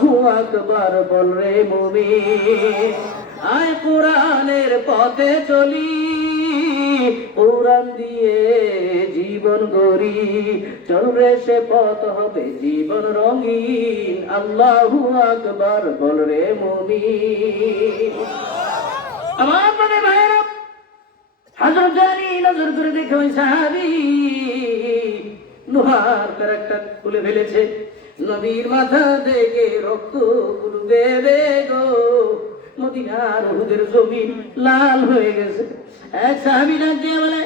আল্লাহু আকবার বল রে মুমিন। আয় কোরআনের পথে চলি, কোরআন দিয়ে জীবন গড়ি, চল রে সে পথ হবে জীবন রঙিন। আল্লাহু আকবার বল রে মুমিন। আমার মানে ভাইরা, হযরত আলী নজর করে দেখে ওই সাহাবী লোহার ক্যারেক্টার খুলে ফেলেছে, নবীর মাথা থেকে রক্তগুলো বেবে গো, মদিনার উহুদের জমিন লাল হয়ে গেছে। এক সাহাবী ডাক দিয়ে বলে,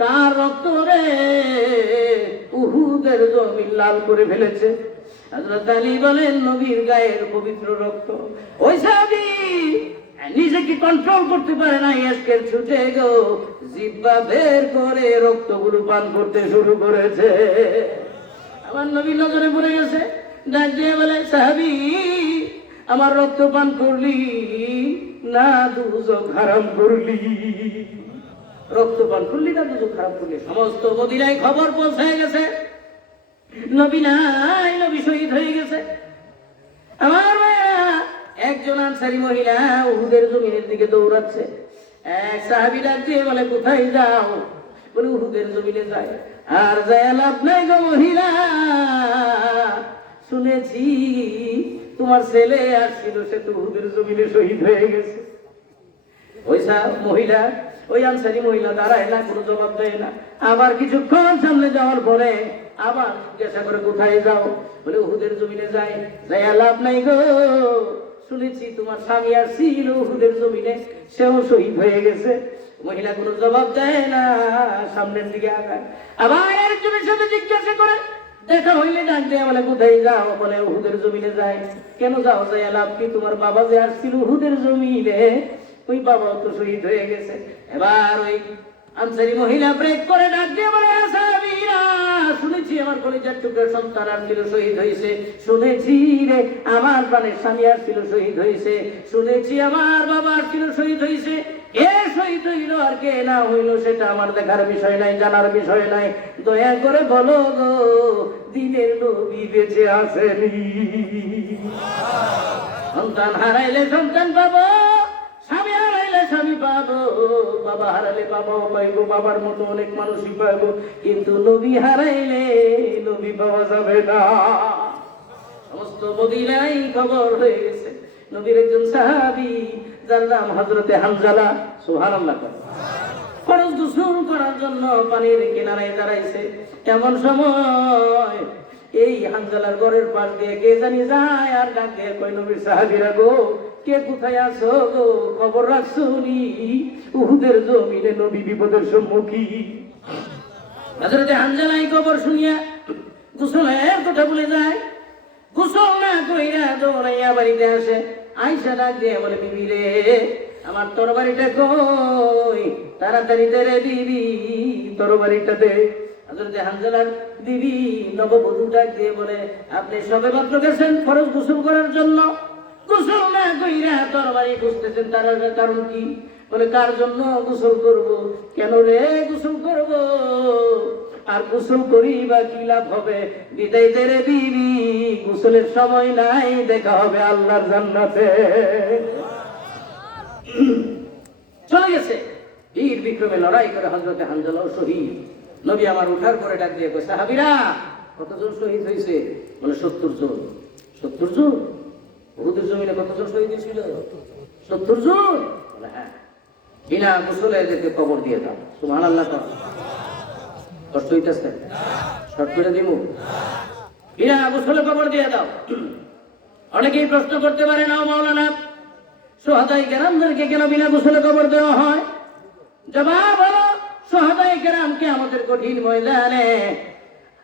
তার রক্ত রে উহুদের জমিন লাল করে ফেলেছে। হযরত আলী বলেন, নবীর গায়ের পবিত্র রক্ত। ওই সাহাবী নিজেকে কন্ট্রোল করতে পারে না, এসকের ছুটে গো জিহ্বা বের করে রক্তগুলো পান করতে শুরু করেছে। আমার নবী নজরে পড়ে গেছে, ডাক দিয়ে বলে, সাহাবী আমার রক্ত পান করলি না দুজক হারাম করলি? রক্ত পান করলি না দুজক হারাম করলি? সমস্ত মদিনায় খবর পৌঁছায় গেছে, নবী নাই, নবী শহীদ হয়ে গেছে। আমার একজন আনসারী মহিলা উহুদের জমিনের দিকে দৌড়াচ্ছে। এক সাহাবী ডাক দিয়ে বলে, কোথায় যাও? বলে, উহুদের জমিনে যায়। আর যায় লাভ নাই গো মহিলা, শুনেছি তোমার ছেলে আসছিল, সে তো উহুদের জমিনে শহীদ হয়ে গেছে। ওই মহিলা, ওই আনসারী মহিলা দাঁড়ায় না, কোনো জবাব দেয় না। আবার কিছুক্ষণ সামনে যাওয়ার পরে আবার জিজ্ঞাসা করে, কোথায় যাও? বলে, উহুদের জমিনে যাই। যায় লাভ নাই গো, শুনেছি তোমার স্বামী আসছিল উহুদের জমিনে, সেও শহীদ হয়ে গেছে। মহিলা কোনো জবাব দেয় না, সামনের দিকে আগায়। আবার আরেকজনের সাথে জিজ্ঞাসা করে, দেখা হইলে ডাক দেয়া বলে, কোথায় যাও? বলে, উহুদের জমিনে যাই। কেন যাও? যায় লাভ কি? তোমার বাবা যে আসছিল উহুদের জমিনে, ওই বাবাও তো শহীদ হয়ে গেছে। এবার ওই আনসারী মহিলা ব্রেক করে ডাক দিয়ে বলে, সাহাবীরা শুনেছি আমার কলিজার টুকরা সন্তান আসছিল, শহীদ হয়েছে। শুনেছি রে আমার প্রাণের স্বামী আসছিল, শহীদ হয়েছে। শুনেছি আমার বাবা আসছিল, শহীদ হয়েছে। কে শহীদ হইল আর কে না হইল সেটা আমার দেখার বিষয় নাই, জানার বিষয় নাই। দয়া করে বলো গো, দিনের নবী বেঁচে আসেনি? সন্তান হারাইলে সন্তান পাবো, স্বামী হারাইলে স্বামী পাবো, বাবা হারাইলে বাবাও পাইবো, বাবার মতো অনেক মানুষই পাইবো, কিন্তু নবী হারাইলে নবী পাওয়া যাবে না। সমস্ত মদিনায় খবর হয়ে গেছে, নবীর একজন সাহাবী যার নাম হযরতে হানজালা, সুবহানাল্লাহ, ফরজ গোসল করার জন্য পানির কিনারায় দাঁড়াইছে। এমন সময় এই হানজালার ঘরের পাশ দিয়ে কে জানি যায় আর ডাক দিয়ে কয়, নবীর সাহাবীরা গো, কে কোথায় আছো গো? খবর রাখছো নি? উহুদের জমিনে নবী বিপদের সম্মুখী। হযরতে হানজালা এই খবর শুনিয়া গোসলের কথা ভুলে যায়, গোসল না কইরা দৌড়াইয়া বাড়িতে আসে। আয়েশা ডাক দিয়ে বলে, বিবি রে, আমার তরবারিটা কই? তাড়াতাড়ি দে রে বিবি, তরবারিটা দে। হযরতে হানজালার বিবি নববধূ ডাক দিয়ে বলে, আপনি সবে মাত্র গেছেন ফরজ গোসল করার জন্য, গোসল না কইরা তরবারি খুঁজতেছেন, তার কারণ কি? বলে, কার জন্য গোসল করব? কেন রে গোসল করব? আর গোসল করি বা কি লাভ হবে? বিদায় দে রে বিবি, গোসলের সময় নাই, দেখা হবে আল্লাহর জান্নাতে। চলে গেছে, বীর বিক্রমে লড়াই করে হযরতে হানজালাও শহীদ। নবী আমার উঠার পরে ডাক দিয়ে কয়, সাহাবীরা কতজন শহীদ হয়েছে? বলে, 70 জন। 70 জন? উহুদের জমিনে কতজন শহীদ হয়েছিল? 70 জন? বলে, হ্যাঁ। বিনা গোসলে এদেরকে কবর দিয়ে দাও। সুবহানাল্লাহ। কষ্ট হইতেছে? শর্ট করে দিব? বিনা গোসলে কবর দিয়ে দাও। অনেকেই প্রশ্ন করতে পারে, না মাওলানা, শুহাদায়ে কেরামদেরকে কেন বিনা গোসলে কবর দেওয়া হয়? জবাব হলো, শুহাদায়ে কেরামকে আমাদের কঠিন ময়দানে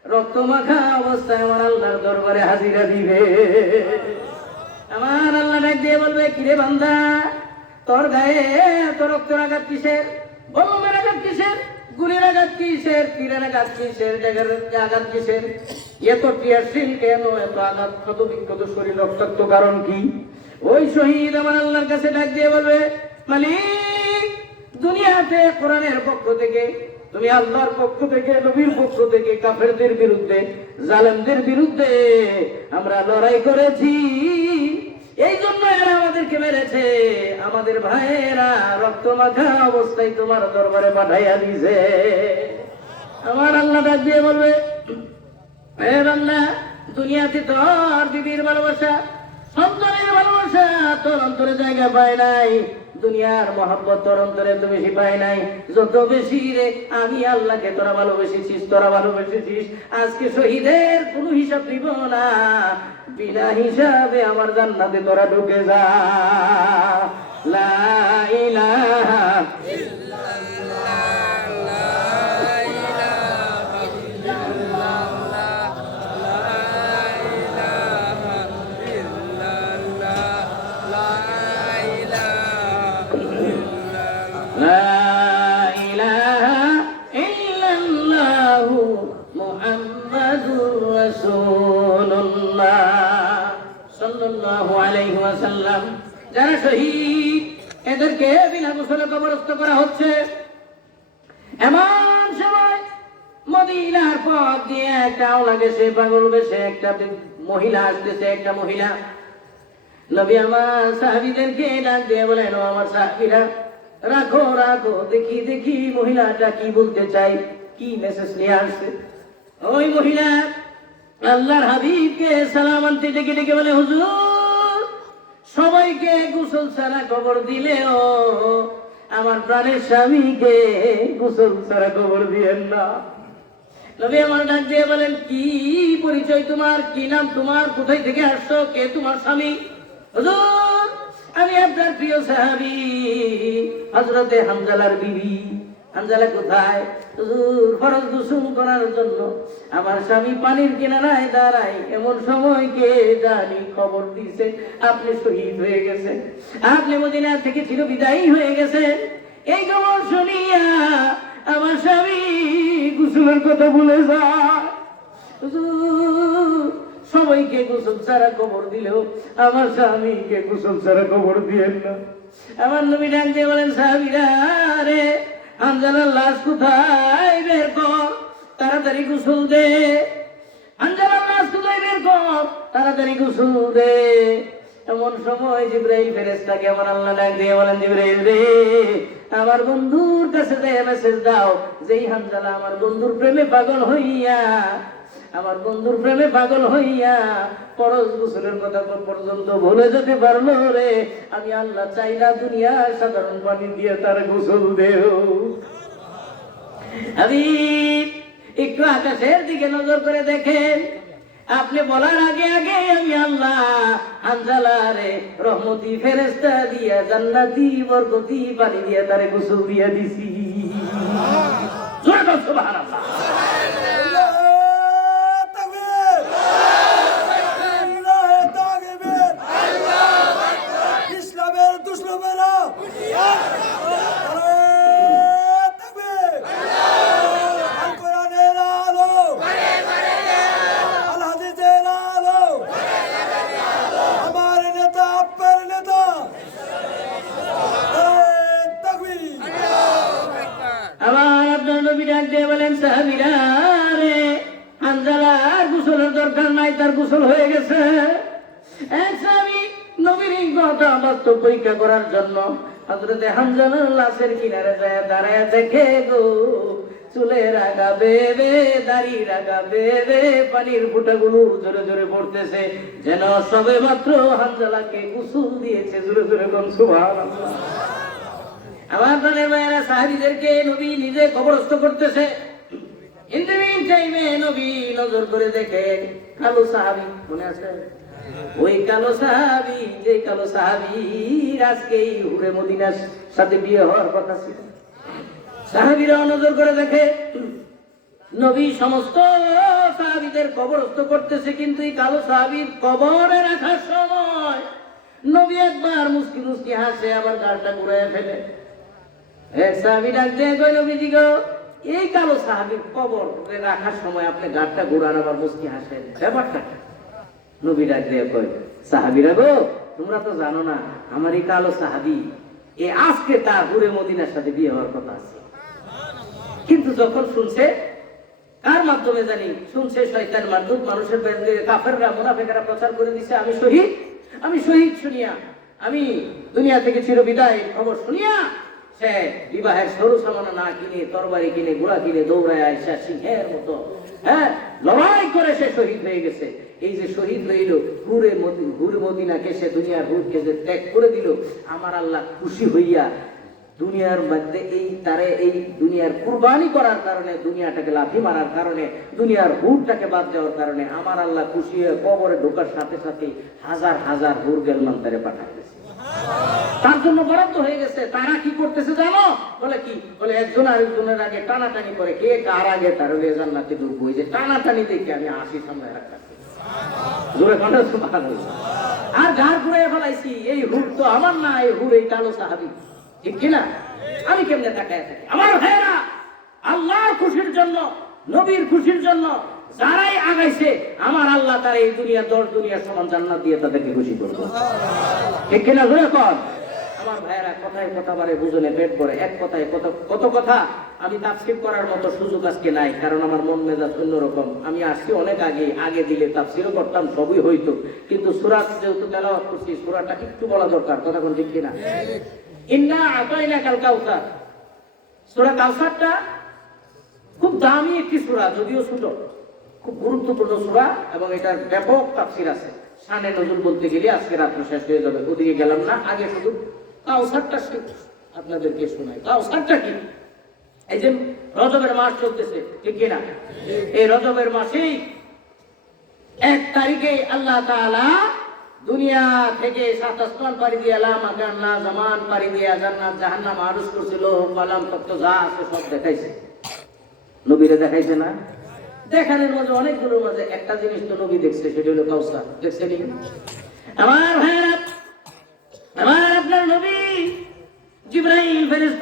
রক্তমাখা অবস্থায় আমার আল্লাহর দরবারে হাজিরা দিবে। আমার আল্লাহ ডাক দিয়ে বলবে, কিরে বান্দা, তোর গায়ে এত রক্তের আঘাত কিসের? বলমের আঘাত কিসের? গুলির আঘাত কিসের? তীরের আঘাত কিসের? ড্যাগের আঘাত কিসের? এত ক্রিয়াশীল কেন? এত আঘাত, ক্ষত বিক্ষত শরীর রক্তাক্ত কারণ কি? ওই শহীদ আমার আল্লাহর কাছে ডাক দিয়ে বলবে, মালিক, দুনিয়াতে কোরআনের পক্ষ থেকে, তুমি আল্লাহর পক্ষ থেকে, নবীর পক্ষ থেকে কাফেরদের বিরুদ্ধে, জালেমদের বিরুদ্ধে আমরা লড়াই করেছি, এই জন্য এরা আমাদেরকে মেরেছে। আমাদের ভাইয়েরা রক্ত মাখা অবস্থায় তোমার দরবারে পাঠাইয়া দিছে। আমার আল্লাহ ডাক দিয়ে বলবে, হে বান্দা, দুনিয়াতে তোর বিবির ভালোবাসা, সন্তানের ভালোবাসা তোর অন্তরে জায়গা পায় নাই, দুনিয়ার মহব্বত তোর অন্তরে এত বেশি পায় নাই যত বেশি রে আমি আল্লাহকে তোরা ভালোবেসেছিস, তোরা ভালোবেসেছিস। আজকে শহীদের কোনো হিসাব দিব না, বিনা হিসাবে আমার জান্নাতে তোরা ঢুকে যা। লা ইলাহা যারা শহীদ এদেরকে বিনা গোসলে কবরস্থ করা হচ্ছে। এমন সময় মদিনার পথ দিয়ে একটা আওলা গেছে, পাগল বেশে একটা মহিলা আসতেছে। একটা মহিলা নবী আমার সাহাবীদেরকে ডাক দিয়ে বলেন, ও আমার সাহাবীরা, রাখো রাখো, দেখি দেখি মহিলাটা কি বলতে চাই, কি মেসেজ নিয়ে আসছে। ওই মহিলা আল্লাহর হাবিবকে সালাম আনতে ডেকে ডেকে বলে, হুজুর, সবাইকে গোসল ছাড়া কবর দিলেও আমার প্রাণের স্বামীকে গোসল ছাড়া কবর দিয়েন না। নবী আমার ডাক দিয়ে বলেন, কি পরিচয় তোমার, কি নাম তোমার, কোথায় থেকে আসছো, কে তোমার স্বামী? হুজুর, আমি আপনার প্রিয় সাহাবী হযরতে হানজালার বিবি। হানজালা কোথায়? হুজুর, ফরজ গোসল করার জন্য আমার স্বামী পানির কিনারায় দাঁড়ায়, এমন সময় কে জানি খবর দিছে আপনি শহীদ হয়ে গেছেন, আপনি মদিনা থেকে চির বিদায়ী হয়ে গেছেন। এই খবর শুনিয়া আমার স্বামী গোসলের কথা ভুলে যায়। হুজুর, সবাইকে গোসল ছাড়া কবর দিলেও আমার স্বামীকে গোসল ছাড়া কবর দিয়েন না। আমার নবী ডাক দিয়ে বলেন, সাহাবীরা রে, হানজালার লাশ কোথায়, বের কর, তাড়াতাড়ি গোসল দে। হানজালার লাশ কোথায়, বের কর, তাড়াতাড়ি গোসল দে। এমন সময় জিবরাইল ফেরেশতাকে আমার আল্লাহ ডাক দিয়ে বলেন, জিবরাইল রে, আমার বন্ধুর কাছে যে মেসেজ দাও, যেই হানজালা আমার বন্ধুর প্রেমে পাগল হইয়া, আমার বন্ধুর প্রেমে পাগল হইয়া ফরজ গোসলের কথা পর্যন্ত ভুলে যেতে পারলো রে, আমি আল্লাহ চাইলা দুনিয়ার সাধারণ পানি দিয়ে তার গোসল দেও। আমি একটু আকাশের দিকে নজর করে দেখেন, আপনি বলার আগে আগে আমি আল্লাহ হানজালারে রহমতি ফেরেশতা দিয়া জান্নাতি বরকতি পানি দিয়া তারে গোসল দিয়া দিছি। সুবহানাল্লাহ। দরকার নাই, তার গোসল হয়ে গেছে। পরীক্ষা করার জন্য হযরতে হানজালার লাশের কিনারে যায় দাঁড়ায়, দেখে গো চুলের আগা বেবে, দাড়ির আগা বেবে পানির ফোঁটাগুলো জোরে জোরে পড়তেছে, যেন সবে মাত্র হানজালাকে গোসল দিয়েছে। জোরে জোরে কোন সুবহানাল্লাহ। আমার প্রাণের ভাইয়েরা, সাহাবীদেরকে নবী নিজে কবরস্থ করতেছে। ইন দ্য মিন টাইমে নবী নজর করে দেখে কালো সাহাবী, মনে আছে? ওই কালো সাহাবী, যে কালো সাহাবী আজকেই হুরে মদিনার সাথে বিয়ে হওয়ার কথা ছিল। সাহাবীরা নজর করে দেখে নবী সমস্ত সাহাবীদের কবরস্থ করতেছে, কিন্তু এই কালো সাহাবীর কবরে রাখার সময় নবী একবার মুস্কি মুস্কি হাসে, আবার গালটা ঘুরাইয়া ফেলে। এক সাহাবী ডাক দিয়ে কই, নবীজি গো, এই কালো সাহাবীর কবরে রাখার সময় আপনি গালটা ঘুরান আবার মুস্কি হাসেন, ব্যাপারটা? নবী ডাক দিয়ে কই, সাহাবীরা গো, তোমরা তো জানো না আমার এই কালো সাহাবী আজকে তার হুরে মদিনার সাথে বিয়ে হওয়ার কথা আছে, কিন্তু যখন শুনছে, কার মাধ্যমে জানি শুনছে, শয়তান মারদুদ মানুষের কাফেররা মুনাফিকরা প্রচার করে দিছে আমি শহীদ, আমি শহীদ শুনিয়া, আমি দুনিয়া থেকে চিরবিদায় খবর শুনিয়া সে বিবাহের সরু সামানা না কিনে, তরবারি কিনে, ঘোড়া কিনে দৌড়ায় আইসা সিংহের মতো লড়াই করে সে শহীদ হয়ে গেছে। এই যে শহীদ হইল, হুরে মদিনাকে সে দুনিয়ার হুরকে যে ত্যাগ করে দিল, আমার আল্লাহ খুশি হইয়া দুনিয়ার মধ্যে এই দুনিয়ার কুরবানি করার কারণে, দুনিয়াটাকে লাথি মারার কারণে, দুনিয়ার হুরটাকে বাদ দেওয়ার কারণে আমার আল্লাহ খুশি হয়ে কবরে ঢোকার সাথে সাথে হাজার হাজার হুর গেলমান তারে পাঠায় গেছে, তার জন্য বরাদ্দ হয়ে গেছে। তারা কি করতেছে জানো? বলে কি, বলে একজন আরেকজনের আগে টানাটানি করে, কে কার আগে তার জান্নাতে ঢুকবো। এই যে টানাটানি দেখে আমি আসি সামনে রাখতেছি, জোরে কথা সুবহানাল্লাহ। আর ঘাড় ঘুরে ফেলাইছি, এই হুর তো আমার না, এই হুর এই কালো সাহাবী, ঠিক কিনা? আমি কেমনে তাকায় থাকি? আমার ভাইরা, আল্লাহর খুশির জন্য, নবীর খুশির জন্য যারাই আগাইছে, আমার আল্লাহ তার এই দুনিয়া 10 দুনিয়ার সমান জান্নাত দিয়ে তাদেরকে খুশি করবে, ঠিক কিনা? জোরে কর। আমার ভাইরা, কথায় কথা বারে বুঝনে পেট ভরে, এক কথায় কত কথা আমি তাফসীর করার মতো সুযোগ আজকে নাই, কারণ আমার মন মেজাজ অন্যরকম। আমি আসছি অনেক আগে দিলে তাফসীরও করতাম, সবই হইতো, কিন্তু সূরা যেহেতু তেলাওয়াত করছি, সূরাটা একটু বলা দরকার, কথা কোন ঠিক কিনা? ইন্না আতাইনাকাল কাউসার, সূরা কাউসারটা খুব দামি একটি সূরা, যদিও ছোট, খুব গুরুত্বপূর্ণ সূরা, এবং এটার ব্যাপক তাফসীর আছে। শানে নজুল বলতে গেলে আজকে রাত্র শেষ হয়ে যাবে, ওদিকে গেলাম না। আগে শুধু কাউসারটা আপনাদেরকে শোনাই। কাউসারটা কি? এই যে রজবের মাস চলতেছে, ঠিক কিনা? এই রজবের মাসেই 1 তারিখে আল্লাহ তাআলা দুনিয়া থেকে 7 আসমান পাড়ি দিয়ে মাকান না জামান পাড়ি দিয়ে জান্নাত জাহান্নাম আরজ করছিল, কলম তত্ত্ব যা আছে সব দেখাইছে। নবীরে দেখাইছে না? দেখানোর মাঝে অনেকগুলোর মাঝে একটা জিনিস তো নবী দেখছে, সেটা হলো কাউসার। দেখছেন আমার ভাইরা, আমার আপনার নবী জিবরাইল ফেরেশতা